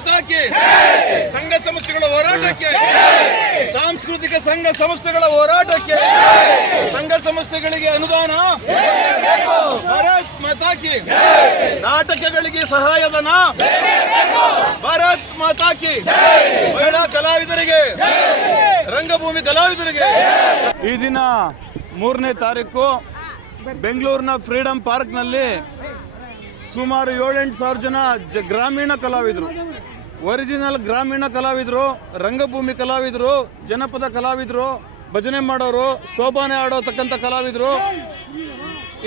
ಮಾತಾಕಿ ಸಂಘ ಸಂಸ್ಥೆಗಳ ಹೋರಾಟಕ್ಕೆ. ಸಾಂಸ್ಕೃತಿಕ ಸಂಘ ಸಂಸ್ಥೆಗಳ ಹೋರಾಟಕ್ಕೆ. ಸಂಘ ಸಂಸ್ಥೆಗಳಿಗೆ ಅನುದಾನ. ಭಾರತ್ ಮಾತಾಕಿ. ನಾಟಕಗಳಿಗೆ ಸಹಾಯಧನ. ಭಾರತ್ ಮಾತಾಕಿ. ಮಹಿಳಾ ಕಲಾವಿದರಿಗೆ. ರಂಗಭೂಮಿ ಕಲಾವಿದರಿಗೆ. ಈ ದಿನ ಮೂರನೇ ತಾರೀಕು ಬೆಂಗಳೂರಿನ ಫ್ರೀಡಂ ಪಾರ್ಕ್ನಲ್ಲಿ ಸುಮಾರು ಏಳೆಂಟು ಸಾವಿರ ಜನ ಜ ಗ್ರಾಮೀಣ ಕಲಾವಿದರು. ಒರಿಜಿನಲ್ ಗ್ರಾಮೀಣ ಕಲಾವಿದರು, ರಂಗಭೂಮಿ ಕಲಾವಿದರು, ಜನಪದ ಕಲಾವಿದರು, ಭಜನೆ ಮಾಡೋರು, ಸೋಬಾನೆ ಆಡೋತಕ್ಕಂಥ ಕಲಾವಿದರು.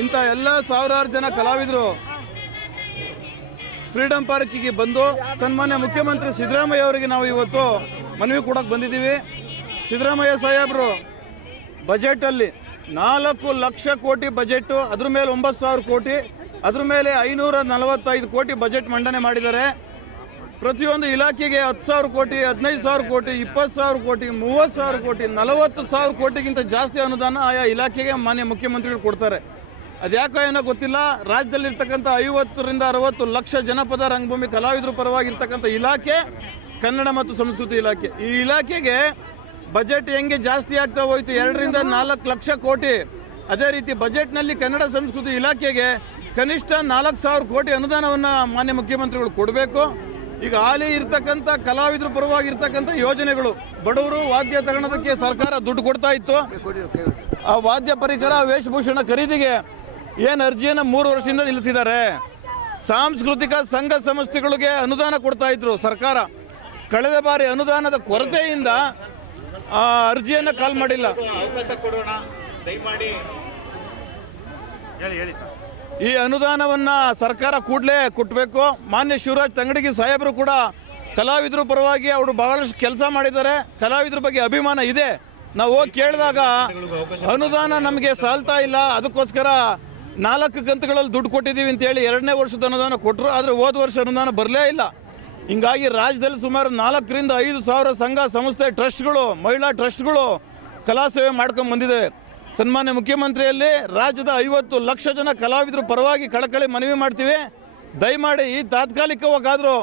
ಇಂಥ ಎಲ್ಲ ಸಾವಿರಾರು ಜನ ಕಲಾವಿದರು. ಫ್ರೀಡಮ್ ಪಾರ್ಕಿಗೆ ಬಂದು ಸನ್ಮಾನ್ಯ ಮುಖ್ಯಮಂತ್ರಿ ಸಿದ್ದರಾಮಯ್ಯ ಅವರಿಗೆ ನಾವು ಇವತ್ತು ಮನವಿ ಕೊಡಕ್ಕೆ ಬಂದಿದ್ದೀವಿ. ಸಿದ್ದರಾಮಯ್ಯ ಸಾಹೇಬರು, ಬಜೆಟಲ್ಲಿ ನಾಲ್ಕು ಲಕ್ಷ ಕೋಟಿ ಬಜೆಟ್ಟು, ಅದ್ರ ಮೇಲೆ ಒಂಬತ್ತು ಸಾವಿರ ಕೋಟಿ ಅದ್ರ ಮೇಲೆ ಐನೂರ ನಲವತ್ತೈದು ಕೋಟಿ ಬಜೆಟ್ ಮಂಡನೆ ಮಾಡಿದ್ದಾರೆ. ಪ್ರತಿಯೊಂದು ಇಲಾಖೆಗೆ ಹತ್ತು ಸಾವಿರ ಕೋಟಿ, ಹದಿನೈದು ಸಾವಿರ ಕೋಟಿ, ಇಪ್ಪತ್ತು ಸಾವಿರ ಕೋಟಿ, ಮೂವತ್ತು ಸಾವಿರ ಕೋಟಿ, ನಲವತ್ತು ಸಾವಿರ ಕೋಟಿಗಿಂತ ಜಾಸ್ತಿ ಅನುದಾನ ಆಯಾ ಇಲಾಖೆಗೆ ಮಾನ್ಯ ಮುಖ್ಯಮಂತ್ರಿಗಳು ಕೊಡ್ತಾರೆ. ಅದ್ಯಾಕೋ ಏನೋ ಗೊತ್ತಿಲ್ಲ, ರಾಜ್ಯದಲ್ಲಿರ್ತಕ್ಕಂಥ ಐವತ್ತರಿಂದ ಅರವತ್ತು ಲಕ್ಷ ಜನಪದ ರಂಗಭೂಮಿ ಕಲಾವಿದರ ಪರವಾಗಿರ್ತಕ್ಕಂಥ ಇಲಾಖೆ, ಕನ್ನಡ ಮತ್ತು ಸಂಸ್ಕೃತಿ ಇಲಾಖೆ. ಈ ಇಲಾಖೆಗೆ ಬಜೆಟ್ ಹೆಂಗೆ ಜಾಸ್ತಿ ಆಗ್ತಾ ಹೋಯ್ತು? ಎರಡರಿಂದ ನಾಲ್ಕು ಲಕ್ಷ ಕೋಟಿ. ಅದೇ ರೀತಿ ಬಜೆಟ್ನಲ್ಲಿ ಕನ್ನಡ ಸಂಸ್ಕೃತಿ ಇಲಾಖೆಗೆ ಕನಿಷ್ಠ ನಾಲ್ಕು ಸಾವಿರ ಕೋಟಿ ಅನುದಾನವನ್ನು ಮಾನ್ಯ ಮುಖ್ಯಮಂತ್ರಿಗಳು ಕೊಡಬೇಕು. ಈಗ ಹಾಲಿ ಇರ್ತಕ್ಕಂಥ, ಕಲಾವಿದರ ಪರವಾಗಿ ಇರ್ತಕ್ಕಂಥ ಯೋಜನೆಗಳು ಬಡವರು ವಾದ್ಯ ತಗೊಳೋದಕ್ಕೆ ಸರ್ಕಾರ ದುಡ್ಡು ಕೊಡ್ತಾ ಇತ್ತು. ಆ ವಾದ್ಯ ಪರಿಕರ, ವೇಷಭೂಷಣ ಖರೀದಿಗೆ ಏನು ಅರ್ಜಿಯನ್ನು ಮೂರು ವರ್ಷದಿಂದ ನಿಲ್ಲಿಸಿದ್ದಾರೆ? ಸಾಂಸ್ಕೃತಿಕ ಸಂಘ ಸಂಸ್ಥೆಗಳಿಗೆ ಅನುದಾನ ಕೊಡ್ತಾ ಇದ್ರು ಸರ್ಕಾರ. ಕಳೆದ ಬಾರಿ ಅನುದಾನದ ಕೊರತೆಯಿಂದ ಆ ಅರ್ಜಿಯನ್ನು ಕಾಲ್ ಮಾಡಿಲ್ಲ. ಹೇಳಿ ಹೇಳಿ ಈ ಅನುದಾನವನ್ನ ಸರ್ಕಾರ ಕೂಡಲೇ ಕೊಟ್ಟಬೇಕು ಮಾನ್ಯ ಶಿವರಾಜ್ ತಂಗಡಿಗೆ ಸಾಹೇಬರು ಕೂಡ ಕಲಾವಿದರ ಪರವಾಗಿ ಅವರು ಬಹಳಷ್ಟು ಕೆಲಸ ಮಾಡಿದ್ದಾರೆ. ಕಲಾವಿದರ ಬಗ್ಗೆ ಅಭಿಮಾನ ಇದೆ. ನಾವು ಹೋಗಿ ಕೇಳಿದಾಗ ಅನುದಾನ ನಮಗೆ ಸಾಲ್ತಾ ಇಲ್ಲ. ಅದಕ್ಕೋಸ್ಕರ ನಾಲ್ಕು ಕಂತುಗಳಲ್ಲಿ ದುಡ್ಡು ಕೊಟ್ಟಿದ್ದೀವಿ ಅಂತೇಳಿ ಎರಡನೇ ವರ್ಷದ ಅನುದಾನ ಕೊಟ್ಟರು ಆದರೆ ಹೋದ ವರ್ಷ ಅನುದಾನ ಬರಲೇ ಇಲ್ಲ. ಹಿಂಗಾಗಿ ರಾಜ್ಯದಲ್ಲಿ ಸುಮಾರು ನಾಲ್ಕರಿಂದ ಐದು ಸಾವಿರ ಸಂಘ, ಸಂಸ್ಥೆ, ಟ್ರಸ್ಟ್ಗಳು, ಮಹಿಳಾ ಟ್ರಸ್ಟ್ಗಳು ಕಲಾ ಸೇವೆ ಮಾಡ್ಕೊಂಡು ಬಂದಿದೆ ಸನ್ಮಾನ್ಯ ಮುಖ್ಯಮಂತ್ರಿಯಲ್ಲಿ ರಾಜ್ಯದ ಐವತ್ತು ಲಕ್ಷ ಜನ ಕಲಾವಿದರು ಪರವಾಗಿ ಕಳಕಳಿ ಮನವಿ ಮಾಡ್ತೀವಿ. ದಯಮಾಡಿ ಈ ತಾತ್ಕಾಲಿಕವಾಗಾದರೂ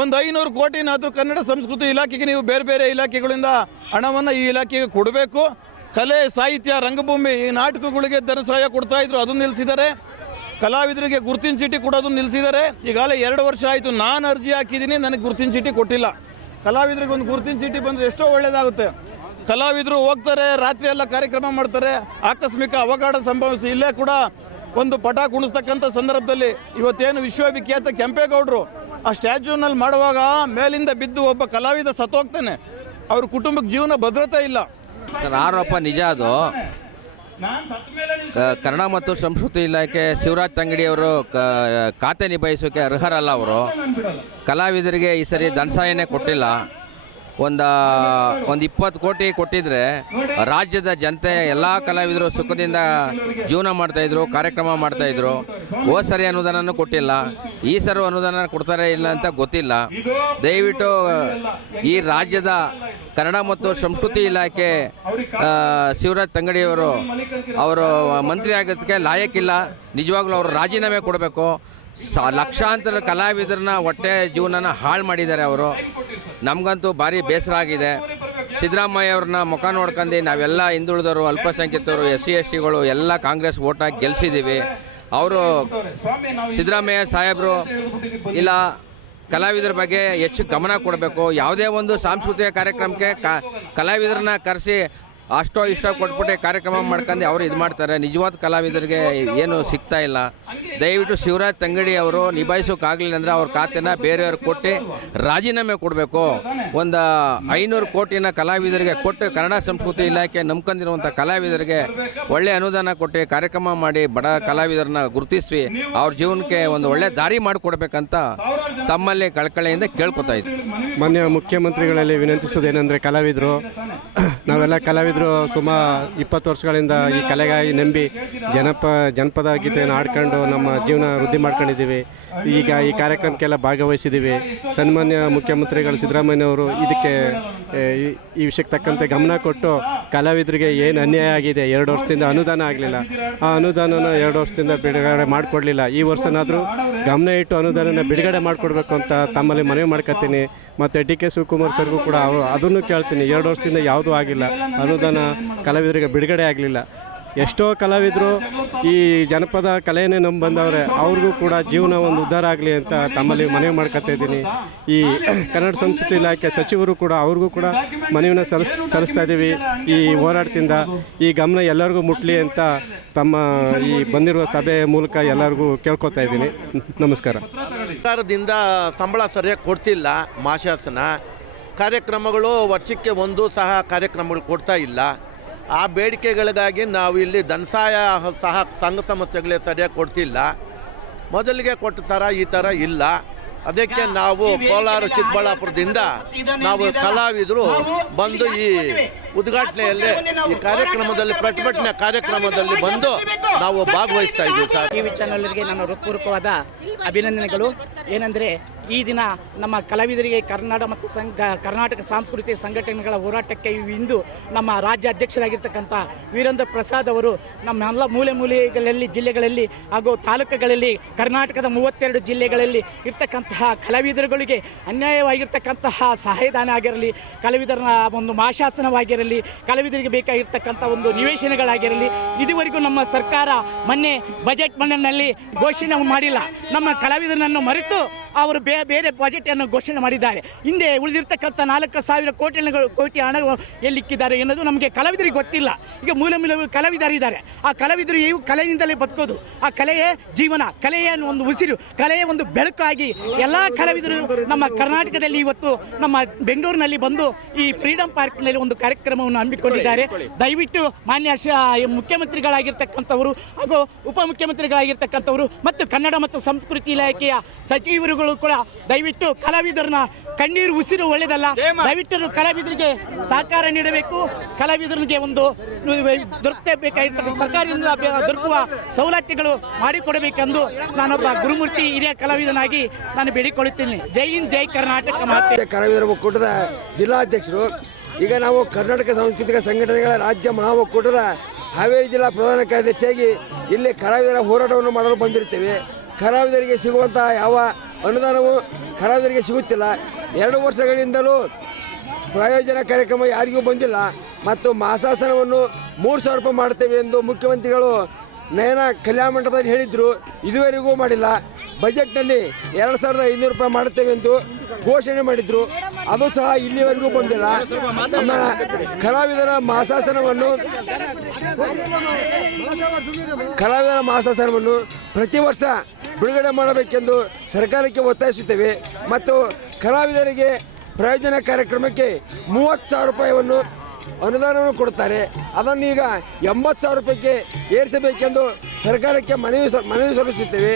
ಒಂದು ಐನೂರು ಕೋಟಿನಾದರೂ ಕನ್ನಡ ಸಂಸ್ಕೃತಿ ಇಲಾಖೆಗೆ ನೀವು ಬೇರೆ ಬೇರೆ ಇಲಾಖೆಗಳಿಂದ ಹಣವನ್ನು ಈ ಇಲಾಖೆಗೆ ಕೊಡಬೇಕು. ಕಲೆ, ಸಾಹಿತ್ಯ, ರಂಗಭೂಮಿ ಈ ನಾಟಕಗಳಿಗೆ ಧನ ಸಹಾಯ ಕೊಡ್ತಾ ಇದ್ರು ಅದನ್ನು ನಿಲ್ಲಿಸಿದ್ದಾರೆ. ಕಲಾವಿದರಿಗೆ ಗುರುತಿನ ಚೀಟಿ ಕೊಡೋದು ನಿಲ್ಲಿಸಿದ್ದಾರೆ. ಈಗಾಗಲೇ ಎರಡು ವರ್ಷ ಆಯಿತು, ನಾನು ಅರ್ಜಿ ಹಾಕಿದ್ದೀನಿ, ನನಗೆ ಗುರುತಿನ ಚೀಟಿ ಕೊಟ್ಟಿಲ್ಲ. ಕಲಾವಿದರಿಗೆ ಒಂದು ಗುರುತಿನ ಚೀಟಿ ಬಂದರೆ ಎಷ್ಟೋ ಒಳ್ಳೆಯದಾಗುತ್ತೆ ಕಲಾವಿದರು ಹೋಗ್ತಾರೆ, ರಾತ್ರಿ ಎಲ್ಲ ಕಾರ್ಯಕ್ರಮ ಮಾಡ್ತಾರೆ. ಆಕಸ್ಮಿಕ ಅವಘಡ ಸಂಭವಿಸಿ ಇಲ್ಲೇ ಕೂಡ ಒಂದು ಪಟ ಕುಣಿಸ್ತಕ್ಕಂಥ ಸಂದರ್ಭದಲ್ಲಿ ಇವತ್ತೇನು ವಿಶ್ವವಿಖ್ಯಾತ ಕೆಂಪೇಗೌಡರು ಆ ಸ್ಟ್ಯಾಚ್ಯೂನಲ್ಲಿ ಮಾಡುವಾಗ ಮೇಲಿಂದ ಬಿದ್ದು ಒಬ್ಬ ಕಲಾವಿದ ಸತ್ತೋಗ್ತಾನೆ. ಅವ್ರ ಕುಟುಂಬಕ್ಕೆ ಜೀವನ ಭದ್ರತೆ ಇಲ್ಲ. ಸರ್, ಆರೋಪ ನಿಜ ಅದು. ಕನ್ನಡ ಮತ್ತು ಸಂಸ್ಕೃತಿ ಇಲಾಖೆ ಶಿವರಾಜ್ ತಂಗಡಿಯವರು ಖಾತೆ ನಿಭಾಯಿಸೋಕೆ ಅರ್ಹರಲ್ಲ ಅವರು. ಕಲಾವಿದರಿಗೆ ಈ ಸರಿ ಧನಸಹಾಯನೇ ಕೊಟ್ಟಿಲ್ಲ. ಒಂದು ಒಂದು ಇಪ್ಪತ್ತು ಕೋಟಿ ಕೊಟ್ಟಿದ್ರೆ ರಾಜ್ಯದ ಜನತೆ, ಎಲ್ಲ ಕಲಾವಿದರು ಸುಖದಿಂದ ಜೀವನ ಮಾಡ್ತಾಯಿದ್ರು ಕಾರ್ಯಕ್ರಮ ಮಾಡ್ತಾಯಿದ್ರು ಹೋದ ಸರಿ ಅನುದಾನನೂ ಕೊಟ್ಟಿಲ್ಲ. ಈ ಸರಿ ಅನುದಾನ ಕೊಡ್ತಾರೆ ಇಲ್ಲ ಅಂತ ಗೊತ್ತಿಲ್ಲ. ದಯವಿಟ್ಟು, ಈ ರಾಜ್ಯದ ಕನ್ನಡ ಮತ್ತು ಸಂಸ್ಕೃತಿ ಇಲಾಖೆ ಶಿವರಾಜ್ ತಂಗಡಿಯವರು ಅವರು ಮಂತ್ರಿ ಆಗೋದಕ್ಕೆ ಲಾಯಕ್ಕಿಲ್ಲ ನಿಜವಾಗ್ಲೂ ಅವರು ರಾಜೀನಾಮೆ ಕೊಡಬೇಕು. ಸ, ಲಕ್ಷಾಂತರ ಕಲಾವಿದರನ್ನ ಹೊಟ್ಟೆ ಜೀವನನ ಹಾಳು ಮಾಡಿದ್ದಾರೆ ಅವರು. ನಮಗಂತೂ ಭಾರಿ ಬೇಸರ ಆಗಿದೆ. ಸಿದ್ದರಾಮಯ್ಯ ಅವ್ರನ್ನ ಮುಖ ನೋಡ್ಕೊಂಡು ನಾವೆಲ್ಲ ಹಿಂದುಳಿದವರು, ಅಲ್ಪಸಂಖ್ಯಾತರು ಎಸ್ ಸಿ ಎಸ್ ಟಿಗಳು ಎಲ್ಲ ಕಾಂಗ್ರೆಸ್ ಓಟಾಗಿ ಹಾಕಿ ಗೆಲ್ಲಿಸಿದ್ದೀವಿ ಅವರು ಸಿದ್ದರಾಮಯ್ಯ ಸಾಹೇಬರು ಇಲ್ಲ, ಕಲಾವಿದರ ಬಗ್ಗೆ ಹೆಚ್ಚು ಗಮನ ಕೊಡಬೇಕು. ಯಾವುದೇ ಒಂದು ಸಾಂಸ್ಕೃತಿಕ ಕಾರ್ಯಕ್ರಮಕ್ಕೆ ಕಲಾವಿದರನ್ನ ಕರೆಸಿ ಅಷ್ಟೋ ಇಷ್ಟ ಕೊಟ್ಬಿಟ್ಟು ಕಾರ್ಯಕ್ರಮ ಮಾಡ್ಕೊಂಡು ಅವರು ಇದು ಮಾಡ್ತಾರೆ. ನಿಜವಾದ ಕಲಾವಿದರಿಗೆ ಏನು ಸಿಗ್ತಾ ಇಲ್ಲ. ದಯವಿಟ್ಟು ಶಿವರಾಜ್ ತಂಗಡಿ ಅವರು ನಿಭಾಯಿಸೋಕ್ಕಾಗಲಿಲ್ಲ ಅಂದರೆ ಅವ್ರ ಖಾತೆನ ಬೇರೆಯವ್ರಿಗೆ ಕೊಟ್ಟು ರಾಜೀನಾಮೆ ಕೊಡಬೇಕು. ಒಂದು ಐನೂರು ಕೋಟಿನ ಕಲಾವಿದರಿಗೆ ಕೊಟ್ಟು ಕನ್ನಡ ಸಂಸ್ಕೃತಿ ಇಲಾಖೆ ನಂಬ್ಕೊಂಡಿರುವಂಥ ಕಲಾವಿದರಿಗೆ ಒಳ್ಳೆ ಅನುದಾನ ಕೊಟ್ಟು ಕಾರ್ಯಕ್ರಮ ಮಾಡಿ ಬಡ ಕಲಾವಿದರನ್ನ ಗುರುತಿಸಿ ಅವ್ರ ಜೀವನಕ್ಕೆ ಒಂದು ಒಳ್ಳೆ ದಾರಿ ಮಾಡಿಕೊಡ್ಬೇಕಂತ ತಮ್ಮಲ್ಲಿ ಕಳಕಳೆಯಿಂದ ಕೇಳ್ಕೊತಾ ಇದ್ವಿ. ಮಾನ್ಯ ಮುಖ್ಯಮಂತ್ರಿಗಳಲ್ಲಿ ವಿನಂತಿಸೋದೇನೆಂದರೆ ಕಲಾವಿದರು ನಾವೆಲ್ಲ ಕಲಾವಿದರು ಸುಮಾರು ಇಪ್ಪತ್ತು ವರ್ಷಗಳಿಂದ ಈ ಕಲೆಗಾಗಿ ನಂಬಿ ಜನಪ, ಜನಪದ ಗೀತೆಯನ್ನು ಹಾಡ್ಕೊಂಡು ನಮ್ಮ ಜೀವನ ವೃದ್ಧಿ ಮಾಡ್ಕೊಂಡಿದ್ದೀವಿ. ಈಗ ಈ ಕಾರ್ಯಕ್ರಮಕ್ಕೆಲ್ಲ ಭಾಗವಹಿಸಿದ್ದೀವಿ. ಸನ್ಮಾನ್ಯ ಮುಖ್ಯಮಂತ್ರಿಗಳು ಸಿದ್ದರಾಮಯ್ಯವರು ಇದಕ್ಕೆ ಈ- ವಿಷಯಕ್ಕೆ ತಕ್ಕಂತೆ ಗಮನ ಕೊಟ್ಟು ಕಲಾವಿದರಿಗೆ ಏನು ಅನ್ಯಾಯ ಆಗಿದೆ, ಎರಡು ವರ್ಷದಿಂದ ಅನುದಾನ ಆಗಲಿಲ್ಲ. ಆ ಅನುದಾನನ ಎರಡು ವರ್ಷದಿಂದ ಬಿಡುಗಡೆ ಮಾಡಿಕೊಡ್ಲಿಲ್ಲ. ಈ ವರ್ಷನಾದರೂ ಗಮನ ಇಟ್ಟು ಅನುದಾನನ ಬಿಡುಗಡೆ ಮಾಡಿಕೊಡ್ಬೇಕು ಅಂತ ತಮ್ಮಲ್ಲಿ ಮನವಿ ಮಾಡ್ಕೊತೀನಿ ಮತ್ತು ಡಿ ಕೆ ಶಿವಕುಮಾರ್ ಸರ್ಗೂ ಕೂಡ ಅದನ್ನು ಕೇಳ್ತೀನಿ. ಎರಡು ವರ್ಷದಿಂದ ಯಾವುದೂ ಆಗಿಲ್ಲ. ಅನುದಾನ ಕಲಾವಿದರಿಗೆ ಬಿಡುಗಡೆ ಆಗಲಿಲ್ಲ. ಎಷ್ಟೋ ಕಲಾವಿದರು ಈ ಜನಪದ ಕಲೆಯನ್ನೇ ನಂಬಿ ಬಂದವ್ರೆ, ಅವ್ರಿಗೂ ಕೂಡ ಜೀವನ ಒಂದು ಉದ್ಧಾರ ಆಗಲಿ ಅಂತ ತಮ್ಮಲ್ಲಿ ಮನವಿ ಮಾಡ್ಕೊತಾ ಇದ್ದೀನಿ. ಈ ಕನ್ನಡ ಸಂಸ್ಕೃತಿ ಇಲಾಖೆ ಸಚಿವರು ಕೂಡ, ಅವ್ರಿಗೂ ಕೂಡ ಮನವಿನ ಸಲ್ಲಿಸ್, ಸಲ್ಲಿಸ್ತಾ ಇದ್ದೀವಿ. ಈ ಹೋರಾಟದಿಂದ ಈ ಗಮನ ಎಲ್ಲರಿಗೂ ಮುಟ್ಲಿ ಅಂತ ತಮ್ಮ ಈ ಬಂದಿರುವ ಸಭೆ ಮೂಲಕ ಎಲ್ಲರಿಗೂ ಕೇಳ್ಕೊತಾ ಇದ್ದೀನಿ. ನಮಸ್ಕಾರ. ಸರ್ಕಾರದಿಂದ ಸಂಬಳ ಸರಿಯಾಗಿ ಕೊಡ್ತಿಲ್ಲ ಮಾಶಾಸನ. ಕಾರ್ಯಕ್ರಮಗಳು ವರ್ಷಕ್ಕೆ ಒಂದು ಸಹ ಕಾರ್ಯಕ್ರಮಗಳು ಕೊಡ್ತಾ ಇಲ್ಲ. ಆ ಬೇಡಿಕೆಗಳಿಗಾಗಿ ನಾವು ಇಲ್ಲಿ ಧನಸಹಾಯ ಸಹ ಸಂಘ ಸಂಸ್ಥೆಗಳೇ ಸರಿಯಾಗಿ ಕೊಡ್ತಿಲ್ಲ. ಮೊದಲಿಗೆ ಕೊಟ್ಟ ಥರ ಈ ಥರ ಇಲ್ಲ. ಅದಕ್ಕೆ ನಾವು ಕೋಲಾರ ಚಿಕ್ಕಬಳ್ಳಾಪುರದಿಂದ ನಾವು ಕಲಾವಿದರು ಬಂದು ಈ ಉದ್ಘಾಟನೆಯಲ್ಲಿ ಈ ಕಾರ್ಯಕ್ರಮದಲ್ಲಿ ಪ್ರತಿಭಟನೆ ಕಾರ್ಯಕ್ರಮದಲ್ಲಿ ಬಂದು ನಾವು ಭಾಗವಹಿಸ್ತಾ ಇದ್ದೀವಿ ಸರ್. ಟಿವಿ ಚಾನಲ್ಗೆ ನಾನು ಹೃತ್ಪೂರ್ವಕವಾದ ಅಭಿನಂದನೆಗಳು. ಏನಂದ್ರೆ ಈ ದಿನ ನಮ್ಮ ಕಲಾವಿದರಿಗೆ ಕರ್ನಾಟಕ ಮತ್ತು ಸಂಘ ಕರ್ನಾಟಕ ಸಾಂಸ್ಕೃತಿಕ ಸಂಘಟನೆಗಳ ಹೋರಾಟಕ್ಕೆ ಇಂದು ನಮ್ಮ ರಾಜ್ಯ ಅಧ್ಯಕ್ಷರಾಗಿರ್ತಕ್ಕಂಥ ವೀರೇಂದ್ರ ಪ್ರಸಾದ್ ಅವರು ನಮ್ಮ ಎಲ್ಲ ಮೂಲೆ ಮೂಲೆಗಳಲ್ಲಿ ಜಿಲ್ಲೆಗಳಲ್ಲಿ ಹಾಗೂ ತಾಲೂಕುಗಳಲ್ಲಿ ಕರ್ನಾಟಕದ ಮೂವತ್ತೆರಡು ಜಿಲ್ಲೆಗಳಲ್ಲಿ ಇರ್ತಕ್ಕಂತಹ ಕಲಾವಿದರುಗಳಿಗೆ ಅನ್ಯಾಯವಾಗಿರ್ತಕ್ಕಂತಹ ಸಹಾಯಧನ ಆಗಿರಲಿ ಕಲಾವಿದರ ಒಂದು ಮಾಶಾಸನವಾಗಿರಲಿ ಕಲಾವಿದರಿಗೆ ಬೇಕಾಗಿರ್ತಕ್ಕಂಥ ಒಂದು ನಿವೇಶನಗಳಾಗಿರಲಿ, ಇದುವರೆಗೂ ನಮ್ಮ ಸರ್ಕಾರ ಮೊನ್ನೆ ಬಜೆಟ್ ಮಣ್ಣಿನಲ್ಲಿ ಘೋಷಣೆ ಮಾಡಿಲ್ಲ. ನಮ್ಮ ಕಲಾವಿದರನ್ನು ಮರೆತು ಅವರು ಬೇರೆ ಬಜೆಟನ್ನು ಘೋಷಣೆ ಮಾಡಿದ್ದಾರೆ. ಹಿಂದೆ ಉಳಿದಿರ್ತಕ್ಕಂಥ ನಾಲ್ಕು ಸಾವಿರ ಕೋಟಿ ಕೋಟಿ ಹಣ ಎಲ್ಲಿಕ್ಕಿದ್ದಾರೆ ಎನ್ನುವುದು ನಮಗೆ ಕಲಾವಿದರಿಗೆ ಗೊತ್ತಿಲ್ಲ. ಈಗ ಮೂಲ ಮೂಲ ಕಲಾವಿದರಿದ್ದಾರೆ. ಆ ಕಲಾವಿದರು ಇವು ಕಲೆಯಿಂದಲೇ ಬದುಕೋದು. ಆ ಕಲೆಯೇ ಜೀವನ. ಕಲೆಯೇ ಒಂದು ಉಸಿರು. ಕಲೆಯ ಒಂದು ಬೆಳಕಾಗಿ ಎಲ್ಲ ಕಲಾವಿದರು ನಮ್ಮ ಕರ್ನಾಟಕದಲ್ಲಿ ಇವತ್ತು ನಮ್ಮ ಬೆಂಗಳೂರಿನಲ್ಲಿ ಬಂದು ಈ ಫ್ರೀಡಂ ಪಾರ್ಕ್ನಲ್ಲಿ ಒಂದು ಕಾರ್ಯಕ್ರಮವನ್ನು ಹಮ್ಮಿಕೊಂಡಿದ್ದಾರೆ. ದಯವಿಟ್ಟು ಮಾನ್ಯ ಮುಖ್ಯಮಂತ್ರಿಗಳಾಗಿರ್ತಕ್ಕಂಥವರು ಹಾಗೂ ಉಪಮುಖ್ಯಮಂತ್ರಿಗಳಾಗಿರ್ತಕ್ಕಂಥವರು ಮತ್ತು ಕನ್ನಡ ಮತ್ತು ಸಂಸ್ಕೃತಿ ಇಲಾಖೆಯ ಸಚಿವರುಗಳು ಕೂಡ ದಯವಿಟ್ಟು ಕಲಾವಿದರನ್ನ ಕಣ್ಣೀರು ಉಸಿರು ಒಳ್ಳೆಯದಲ್ಲ ದಯವಿಟ್ಟು ಕಲಾವಿದರಿಗೆ ಸಹಕಾರ ನೀಡಬೇಕು. ಕಲಾವಿದರಿಗೆ ಒಂದು ದೊರಕಬೇಕಾಗಿರ್ತಕ್ಕಂಥ ಸರ್ಕಾರದಿಂದ ದೊರಕುವ ಸವಲತ್ತುಗಳು ಮಾಡಿಕೊಡಬೇಕೆಂದು ನಾನೊಬ್ಬ ಗುರುಮೂರ್ತಿ ಹಿರಿಯ ಕಲಾವಿದನಾಗಿ ನಾನು ಬೇಡಿಕೊಳ್ಳುತ್ತೇನೆ. ಜೈ ಹಿಂದ್ ಜೈ ಕರ್ನಾಟಕ ಮಾತೆ. ಕಲಾವಿದರ ಒಕ್ಕೂಟದ ಜಿಲ್ಲಾಧ್ಯಕ್ಷರು ಈಗ ನಾವು ಕರ್ನಾಟಕ ಸಾಂಸ್ಕೃತಿಕ ಸಂಘಟನೆಗಳ ರಾಜ್ಯ ಮಹಾ ಒಕ್ಕೂಟದ ಹಾವೇರಿ ಜಿಲ್ಲಾ ಪ್ರಧಾನ ಕಾರ್ಯದರ್ಶಿಯಾಗಿ ಇಲ್ಲಿ ಕಲಾವಿದರ ಹೋರಾಟವನ್ನು ಮಾಡಲು ಬಂದಿರ್ತೇವೆ ಕಲಾವಿದರಿಗೆ ಸಿಗುವಂತಹ ಯಾವ ಅನುದಾನವು ಕಲಾವಿದರಿಗೆ ಸಿಗುತ್ತಿಲ್ಲ. ಎರಡು ವರ್ಷಗಳಿಂದಲೂ ಪ್ರಾಯೋಜನ ಕಾರ್ಯಕ್ರಮ ಯಾರಿಗೂ ಬಂದಿಲ್ಲ. ಮತ್ತು ಮಾಸಾಸನವನ್ನು ಮೂರು ಸಾವಿರ ರೂಪಾಯಿ ಮಾಡ್ತೇವೆ ಎಂದು ಮುಖ್ಯಮಂತ್ರಿಗಳು ನಯನ ಕಲ್ಯಾಣ ಮಂಟಪದಲ್ಲಿ ಹೇಳಿದ್ರು. ಇದುವರೆಗೂ ಮಾಡಿಲ್ಲ. ಬಜೆಟ್ನಲ್ಲಿ ಎರಡು ಸಾವಿರದ ಐನೂರು ರೂಪಾಯಿ ಮಾಡುತ್ತೇವೆ ಎಂದು ಘೋಷಣೆ ಮಾಡಿದ್ರು. ಅದು ಸಹ ಇಲ್ಲಿವರೆಗೂ ಬಂದಿಲ್ಲ. ನಮ್ಮ ಕಲಾವಿದರ ಮಾಸಾಸನವನ್ನು ಕಲಾವಿದರ ಮಾಸಾಸನವನ್ನು ಪ್ರತಿ ವರ್ಷ ಬಿಡುಗಡೆ ಮಾಡಬೇಕೆಂದು ಸರ್ಕಾರಕ್ಕೆ ಒತ್ತಾಯಿಸುತ್ತೇವೆ ಮತ್ತು ಕಲಾವಿದರಿಗೆ ಪ್ರಯೋಜನ ಕಾರ್ಯಕ್ರಮಕ್ಕೆ ಮೂವತ್ತು ಸಾವಿರ ರೂಪಾಯಿಯನ್ನು ಅನುದಾನವನ್ನು ಕೊಡುತ್ತಾರೆ. ಅದನ್ನು ಈಗ ಎಂಬತ್ತು ಸಾವಿರ ರೂಪಾಯಿಗೆ ಏರಿಸಬೇಕೆಂದು ಸರ್ಕಾರಕ್ಕೆ ಮನವಿ ಮನವಿ ಸಲ್ಲಿಸುತ್ತೇವೆ.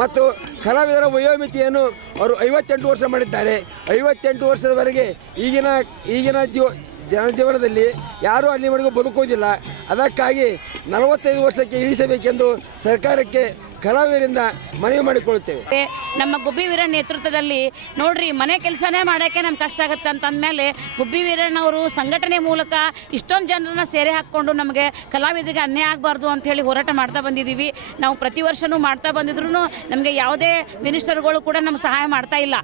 ಮತ್ತು ಕಲಾವಿದರ ವಯೋಮಿತಿಯನ್ನು ಅವರು ಐವತ್ತೆಂಟು ವರ್ಷ ಮಾಡಿದ್ದಾರೆ. ಐವತ್ತೆಂಟು ವರ್ಷದವರೆಗೆ ಈಗಿನ ಈಗಿನ ಜೀವ, ಜನಜೀವನದಲ್ಲಿ ಯಾರೂ ಅಲ್ಲಿವರೆಗೂ ಬದುಕುವುದಿಲ್ಲ. ಅದಕ್ಕಾಗಿ ನಲವತ್ತೈದು ವರ್ಷಕ್ಕೆ ಇಳಿಸಬೇಕೆಂದು ಸರ್ಕಾರಕ್ಕೆ ಕಲಾವಿದರಿಂದ ಮನವಿ ಮಾಡಿಕೊಳ್ಳುತ್ತೇವೆ. ನಮ್ಮ ಗುಬ್ಬಿ ವೀರಣ್ಣ ನೇತೃತ್ವದಲ್ಲಿ ನೋಡ್ರಿ, ಮನೆ ಕೆಲಸನೇ ಮಾಡೋಕ್ಕೆ ನಮ್ಗೆ ಕಷ್ಟ ಆಗುತ್ತೆ ಅಂತ ಅಂದಮೇಲೆ ಗುಬ್ಬಿ ವೀರಣ್ಣವರು ಸಂಘಟನೆ ಮೂಲಕ ಇಷ್ಟೊಂದು ಜನರನ್ನ ಸೇರೆ ಹಾಕ್ಕೊಂಡು ನಮಗೆ ಕಲಾವಿದರಿಗೆ ಅನ್ಯಾಯ ಆಗಬಾರ್ದು ಅಂತ ಹೇಳಿ ಹೋರಾಟ ಮಾಡ್ತಾ ಬಂದಿದ್ದೀವಿ. ನಾವು ಪ್ರತಿ ವರ್ಷವೂ ಮಾಡ್ತಾ ಬಂದಿದ್ರು ನಮಗೆ ಯಾವುದೇ ಮಿನಿಸ್ಟರ್ಗಳು ಕೂಡ ನಮ್ಗೆ ಸಹಾಯ ಮಾಡ್ತಾ ಇಲ್ಲ.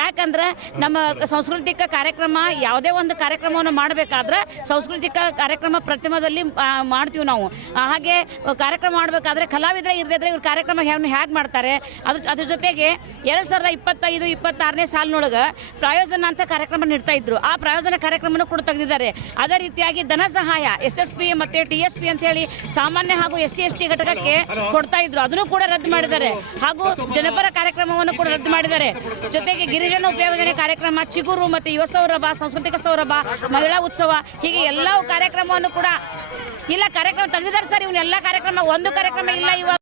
ಯಾಕಂದ್ರೆ ನಮ್ಮ ಸಾಂಸ್ಕೃತಿಕ ಕಾರ್ಯಕ್ರಮ ಯಾವುದೇ ಒಂದು ಕಾರ್ಯಕ್ರಮವನ್ನು ಮಾಡಬೇಕಾದ್ರೆ ಸಾಂಸ್ಕೃತಿಕ ಕಾರ್ಯಕ್ರಮ ಪ್ರತಿಮದಲ್ಲಿ ಮಾಡ್ತೀವಿ ನಾವು. ಹಾಗೆ ಕಾರ್ಯಕ್ರಮ ಮಾಡಬೇಕಾದ್ರೆ ಕಲಾವಿದರೇ ಇರದಿದ್ರೆ ಇವ್ರು ಕಾರ್ಯಕ್ರಮ ಹ್ಯಾವ್ ಹೇಗೆ ಮಾಡ್ತಾರೆ? ಅದು ಅದ್ರ ಜೊತೆಗೆ ಎರಡು ಸಾವಿರದ ಇಪ್ಪತ್ತೈದು ಇಪ್ಪತ್ತಾರನೇ ಸಾಲಿನೊಳಗೆ ಪ್ರಾಯೋಜನ ಅಂತ ಕಾರ್ಯಕ್ರಮ ನೀಡ್ತಾ ಇದ್ರು. ಆ ಪ್ರಾಯೋಜನ ಕಾರ್ಯಕ್ರಮನೂ ಕೂಡ ತೆಗೆದಿದ್ದಾರೆ. ಅದೇ ರೀತಿಯಾಗಿ ಧನ ಸಹಾಯ ಎಸ್ ಎಸ್ ಪಿ ಮತ್ತು ಟಿ ಎಸ್ ಪಿ ಅಂತೇಳಿ ಸಾಮಾನ್ಯ ಹಾಗೂ ಎಸ್ ಸಿ ಎಸ್ ಟಿ ಘಟಕಕ್ಕೆ ಕೊಡ್ತಾ ಇದ್ರು. ಅದನ್ನು ಕೂಡ ರದ್ದು ಮಾಡಿದ್ದಾರೆ. ಹಾಗೂ ಜನಪರ ಕಾರ್ಯಕ್ರಮವನ್ನು ಕೂಡ ರದ್ದು ಮಾಡಿದ್ದಾರೆ. ಜೊತೆಗೆ ಗಿರಿಜನ ಉಪಯೋಜನೆ ಕಾರ್ಯಕ್ರಮ ಚಿಗುರು ಮತ್ತು ಯುವ ಸೌರಭ ಸಾಂಸ್ಕೃತಿಕ ಸೌರಭ ಮಹಿಳಾ ಉತ್ಸವ ಹೀಗೆ ಎಲ್ಲ ಕಾರ್ಯಕ್ರಮವನ್ನು ಕೂಡ ಇಲ್ಲ ಕಾರ್ಯಕ್ರಮ ತೆಗೆದಿದ್ದಾರೆ ಸರ್. ಇವನ್ನೆಲ್ಲ ಕಾರ್ಯಕ್ರಮ ಒಂದು ಕಾರ್ಯಕ್ರಮ ಇಲ್ಲ ಇವಾಗ.